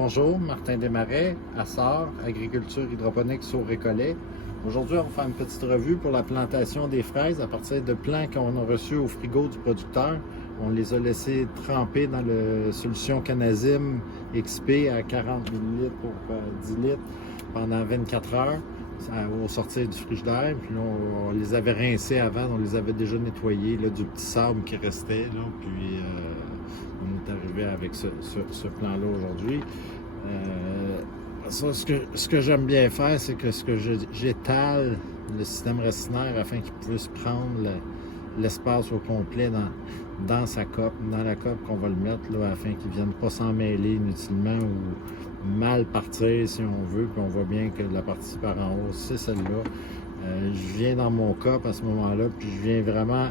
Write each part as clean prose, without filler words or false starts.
Bonjour, Martin Desmarais, Assar, agriculture hydroponique sur Récollet. Aujourd'hui, on va faire une petite revue pour la plantation des fraises à partir de plants qu'on a reçus au frigo du producteur. On les a laissés tremper dans la solution Canazim XP à 40 ml pour 10 litres pendant 24 heures au sortir du frigidaire. Puis là, on les avait rincés avant, on les avait déjà nettoyés là, du petit sable qui restait. Là, puis on est arrivé avec ce plan-là aujourd'hui. Ce que j'aime bien faire, c'est que j'étale le système racinaire afin qu'il puisse prendre l'espace au complet dans sa cope, dans la cope qu'on va le mettre là, afin qu'il ne vienne pas s'en mêler inutilement ou mal partir si on veut. Puis on voit bien que la partie par en haut, c'est celle-là. Je viens dans mon cope à ce moment-là, puis je viens vraiment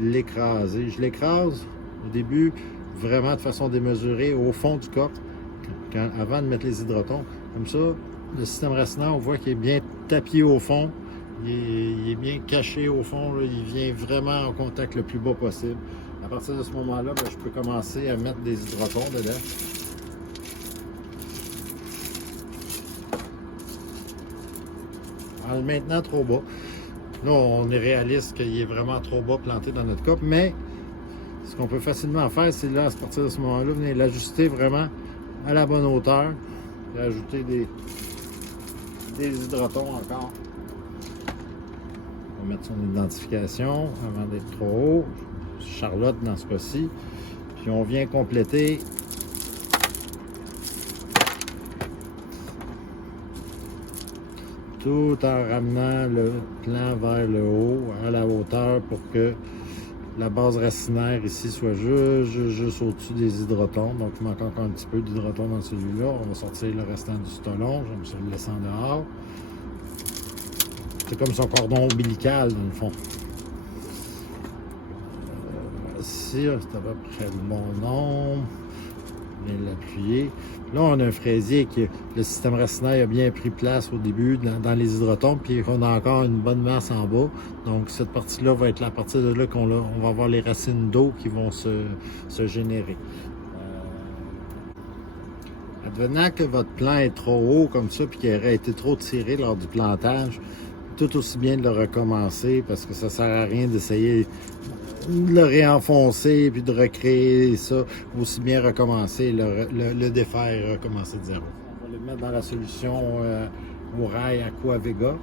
l'écraser. Je l'écrase au début vraiment de façon démesurée au fond du cope avant de mettre les hydrotons. Comme ça, le système racinaire, on voit qu'il est bien tapis au fond. Il est bien caché au fond. Là. Il vient vraiment en contact le plus bas possible. À partir de ce moment-là, je peux commencer à mettre des hydrotons dedans. En le maintenant trop bas. Là, on est réaliste qu'il est vraiment trop bas planté dans notre cope, mais ce qu'on peut facilement faire, c'est là, à partir de ce moment-là, venir l'ajuster vraiment à la bonne hauteur et ajouter des hydrotons encore. On va mettre son identification avant d'être trop haut. Charlotte dans ce cas-ci. Puis on vient compléter tout en ramenant le plan vers le haut, à la hauteur pour que la base racinaire ici soit juste au-dessus des hydrotons. Donc il manque encore un petit peu d'hydrotons dans celui-là. On va sortir le restant du stolon. J'aime ça le laisser en dehors. C'est comme son cordon ombilical dans le fond. Ici, c'est à peu près le bon nombre. On vient l'appuyer. Là, on a un fraisier que le système racinaire a bien pris place au début dans les hydrotons, puis on a encore une bonne masse en bas. Donc, cette partie-là va être la partie de là qu'on va avoir les racines d'eau qui vont se générer. Advenant que votre plant est trop haut comme ça, puis qu'il aurait été trop tiré lors du plantage, tout aussi bien de le recommencer parce que ça ne sert à rien d'essayer de le réenfoncer puis de recréer ça. Aussi bien recommencer, le défaire et recommencer de zéro. On va le mettre dans la solution au rail Aquavega.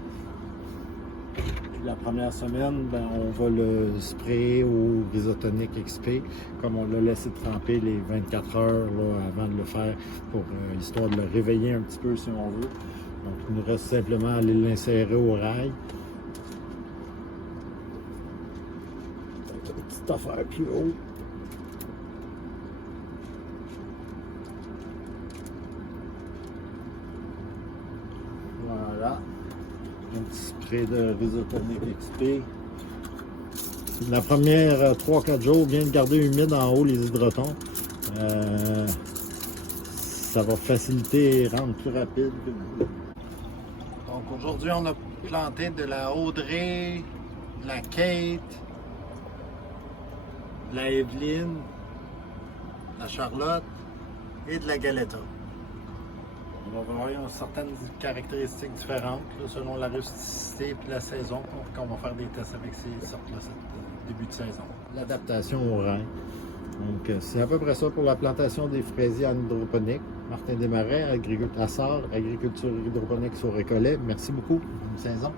Puis la première semaine, on va le sprayer au Rhizotonic XP comme on l'a laissé tremper les 24 heures là, avant de le faire pour histoire de le réveiller un petit peu si on veut. Donc, il nous reste simplement à aller l'insérer au rail. Une petite affaire plus haut. Voilà. Un petit spray de Rhizotonic XP. La première 3-4 jours, bien de garder humide en haut les hydrotons. Ça va faciliter et rendre plus rapide. Donc aujourd'hui, on a planté de la Audrey, de la Kate, de la Evelyne, de la Charlotte et de la Galetta. On va voir certaines caractéristiques différentes là, selon la rusticité et la saison. Quand on va faire des tests avec ces sortes-là, début de saison. L'adaptation au rail. Donc, c'est à peu près ça pour la plantation des fraisiers en hydroponique. Martin Desmarais, Assar, agriculture hydroponique sur Récollet. Merci beaucoup. Bonne saison.